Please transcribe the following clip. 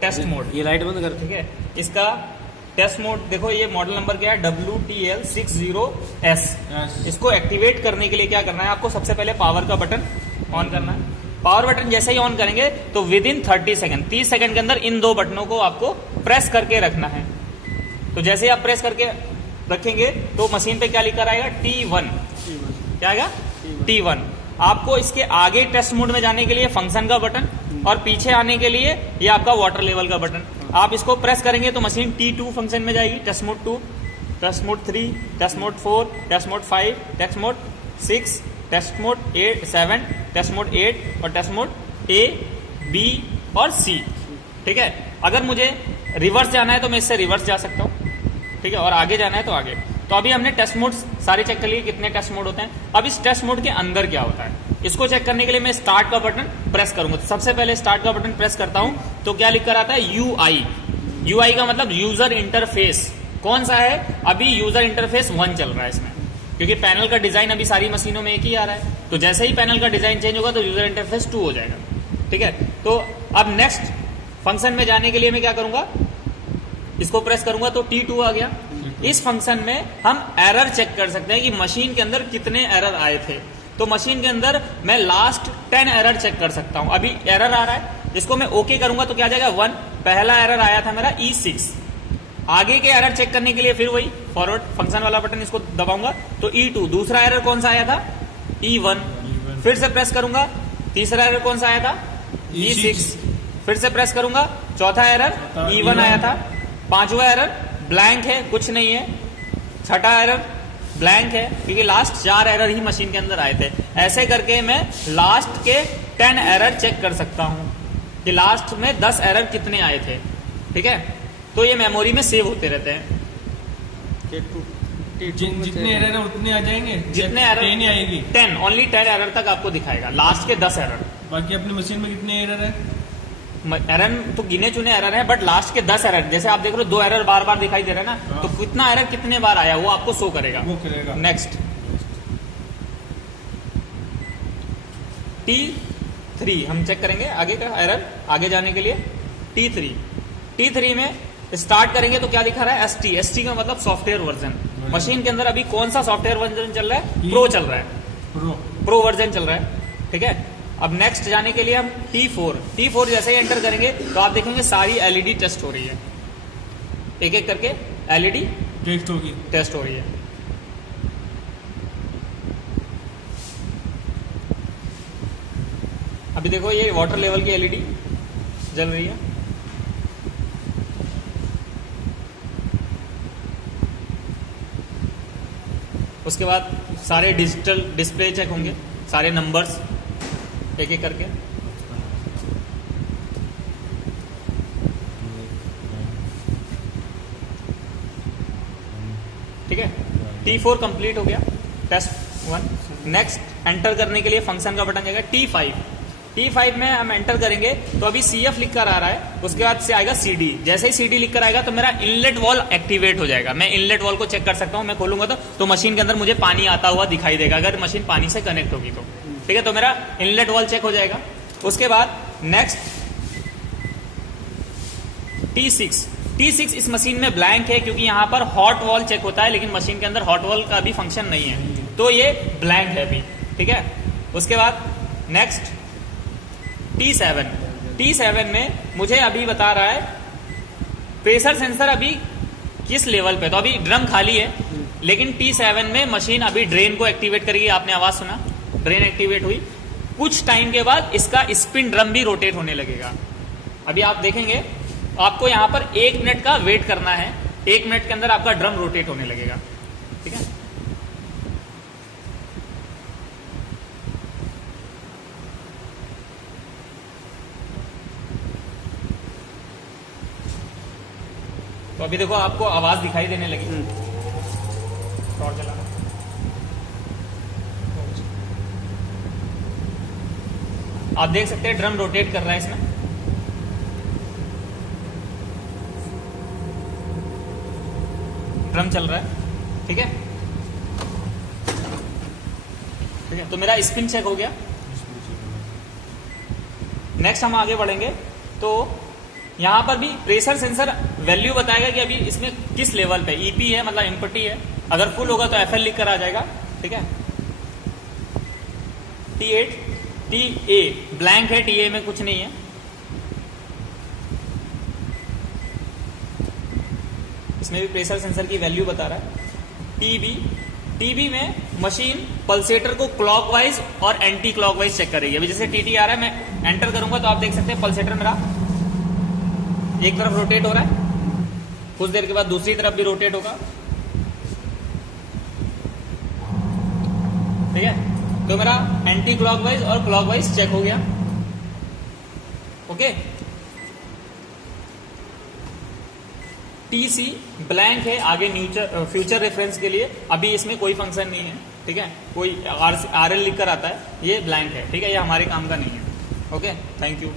Test mode. ये light बंद कर। ठीक है, इसका टेस्ट मोड देखो, ये मॉडल नंबर क्या है, WTL60S। इसको एक्टिवेट करने के लिए क्या करना है आपको, सबसे पहले पावर का बटन ऑन करना है। पावर बटन जैसे ही ऑन करेंगे तो विद इन 30 सेकंड, 30 सेकंड के अंदर इन दो बटनों को आपको प्रेस करके रखना है। तो जैसे ही आप प्रेस करके रखेंगे तो मशीन पे क्या लिखा आएगा, T1। क्या आएगा, T1। आपको इसके आगे टेस्ट मोड में जाने के लिए फंक्शन का बटन, और पीछे आने के लिए ये आपका वाटर लेवल का बटन। आप इसको प्रेस करेंगे तो मशीन T2 फंक्शन में जाएगी, test mode 2, test mode 3, test mode 4, test mode 5, test mode 6, test mode 7, test mode 8 और टेस्ट मोड A, B और C। ठीक है, अगर मुझे रिवर्स जाना है तो मैं इससे रिवर्स जा सकता हूँ। ठीक है, और आगे जाना है तो आगे। तो अभी हमने टेस्ट मोड सारे चेक कर लिए, कितने टेस्ट मोड होते हैं। अब इस टेस्ट मोड के अंदर क्या होता है इसको चेक करने के लिए मैं स्टार्ट का बटन प्रेस करूंगा। तो सबसे पहले स्टार्ट का बटन प्रेस करता हूं तो क्या लिख कर आता है, UI का मतलब यूजर इंटरफेस। कौन सा है, अभी यूजर इंटरफेस 1 चल रहा है इसमें, क्योंकि पैनल का डिजाइन अभी सारी मशीनों में एक ही आ रहा है। तो जैसे ही पैनल का डिजाइन चेंज होगा तो यूजर इंटरफेस 2 हो जाएगा। ठीक है, तो अब नेक्स्ट फंक्शन में जाने के लिए मैं क्या करूंगा, इसको प्रेस करूंगा तो T2 आ गया। इस फंक्शन में हम एरर चेक कर सकते हैं कि मशीन के अंदर कितने एरर आए थे। तो मशीन के अंदर मैं लास्ट 10 एरर चेक कर सकता हूं। अभी एरर आ रहा है, इसको मैं ओके करूंगा तो क्या आ जाएगा, 1। पहला एरर आया था मेरा E6। आगे के एरर चेक करने के लिए फिर वही फॉरवर्ड फंक्शन वाला बटन इसको दबाऊंगा तो E2। दूसरा एरर कौन सा आया था, E1। फिर से प्रेस करूंगा, तीसरा एरर कौन सा आया था, E6। फिर से प्रेस करूंगा, चौथा एरर E1 आया था। पांचवा एरर ब्लैंक है, कुछ नहीं है। छठा एरर ब्लैंक है, क्योंकि लास्ट 4 एरर ही मशीन के अंदर आए थे। ऐसे करके मैं लास्ट के 10 एरर चेक कर सकता हूं कि लास्ट में 10 एरर कितने आए थे। ठीक है, तो ये मेमोरी में सेव होते रहते हैं। जितने एरर है उतने आ जाएंगे, जितने एरर 10 आएगी, 10 ओनली 10 एरर तक आपको दिखाएगा, लास्ट के 10 एरर। बाकी अपनी मशीन में कितने एरर है, एरर तो गिने चुने एरर है, बट लास्ट के 10 एरर, जैसे आप देख रहे हो 2 एरर बार बार दिखाई दे रहे हैं ना, तो कितना एरर कितने बार आया वो आपको शो करेगा। वो करेगा। नेक्स्ट T3 हम चेक करेंगे आगे का एरर, आगे जाने के लिए T3 में स्टार्ट करेंगे तो क्या दिखा रहा है, ST का मतलब सॉफ्टवेयर वर्जन। मशीन के अंदर अभी कौन सा सॉफ्टवेयर वर्जन चल रहा है, प्रो चल रहा है, प्रो वर्जन चल रहा है। ठीक है, अब नेक्स्ट जाने के लिए हम T4 जैसे ही एंटर करेंगे तो आप देखेंगे सारी LED टेस्ट हो रही है, एक एक करके LED टेस्ट हो रही है। अभी देखो ये वाटर लेवल की LED जल रही है। उसके बाद सारे डिजिटल डिस्प्ले चेक होंगे, सारे नंबर्स एक एक करके। ठीक है, T4 कंप्लीट हो गया, टेस्ट 1। नेक्स्ट एंटर करने के लिए फंक्शन का बटन जाएगा T5 में हम एंटर करेंगे तो अभी CF लिख कर आ रहा है, उसके बाद से आएगा CD। जैसे ही CD लिख कर आएगा तो मेरा इनलेट वॉल एक्टिवेट हो जाएगा। मैं इनलेट वॉल को चेक कर सकता हूं, मैं खोलूंगा तो मशीन के अंदर मुझे पानी आता हुआ दिखाई देगा, अगर मशीन पानी से कनेक्ट होगी तो। ठीक है, तो मेरा इनलेट वॉल चेक हो जाएगा। उसके बाद नेक्स्ट T6 इस मशीन में ब्लैंक है, क्योंकि यहां पर हॉट वॉल चेक होता है, लेकिन मशीन के अंदर हॉट वॉल का भी फंक्शन नहीं है, तो ये ब्लैंक है अभी। ठीक है, उसके बाद नेक्स्ट T7 में मुझे अभी बता रहा है प्रेशर सेंसर अभी किस लेवल पे, तो अभी ड्रम खाली है, लेकिन T7 में मशीन अभी ड्रेन को एक्टिवेट करेगी। आपने आवाज सुना, ड्रेन एक्टिवेट हुई। कुछ टाइम के बाद इसका स्पिन ड्रम भी रोटेट होने लगेगा। अभी आप देखेंगे, आपको यहां पर 1 मिनट का वेट करना है, 1 मिनट के अंदर आपका ड्रम रोटेट होने लगेगा। ठीक है, तो अभी देखो आपको आवाज दिखाई देने लगी। टॉर्च चलाना, आप देख सकते हैं ड्रम रोटेट कर रहा है इसमें। ड्रम चल रहा है। ठीक है, ठीक है, तो मेरा स्पिन चेक हो गया। नेक्स्ट हम आगे बढ़ेंगे तो यहाँ पर भी प्रेशर सेंसर वैल्यू बताएगा कि अभी इसमें किस लेवल पे, ईपी है मतलब एम्प्टी है, अगर फुल होगा तो एफएल लिख कर आ जाएगा, ठीक है। T8 TA ब्लैंक है, TA में कुछ नहीं है। इसमें भी प्रेशर सेंसर की वैल्यू बता रहा है। टीबी में मशीन पल्सेटर को क्लॉकवाइज और एंटी क्लॉकवाइज चेक करेगी। अभी जैसे टीटी आ रहा है, मैं एंटर करूंगा तो आप देख सकते हैं पल्सेटर मेरा एक तरफ रोटेट हो रहा है, कुछ देर के बाद दूसरी तरफ भी रोटेट होगा, ठीक है। तो मेरा एंटी क्लॉकवाइज और क्लॉकवाइज चेक हो गया, ओके। टीसी ब्लैंक है, आगे फ्यूचर रेफरेंस के लिए अभी इसमें कोई फंक्शन नहीं है, ठीक है। कोई आरएल लिखकर आता है, ये ब्लैंक है, ठीक है, ये हमारे काम का नहीं है, ओके। Thank you.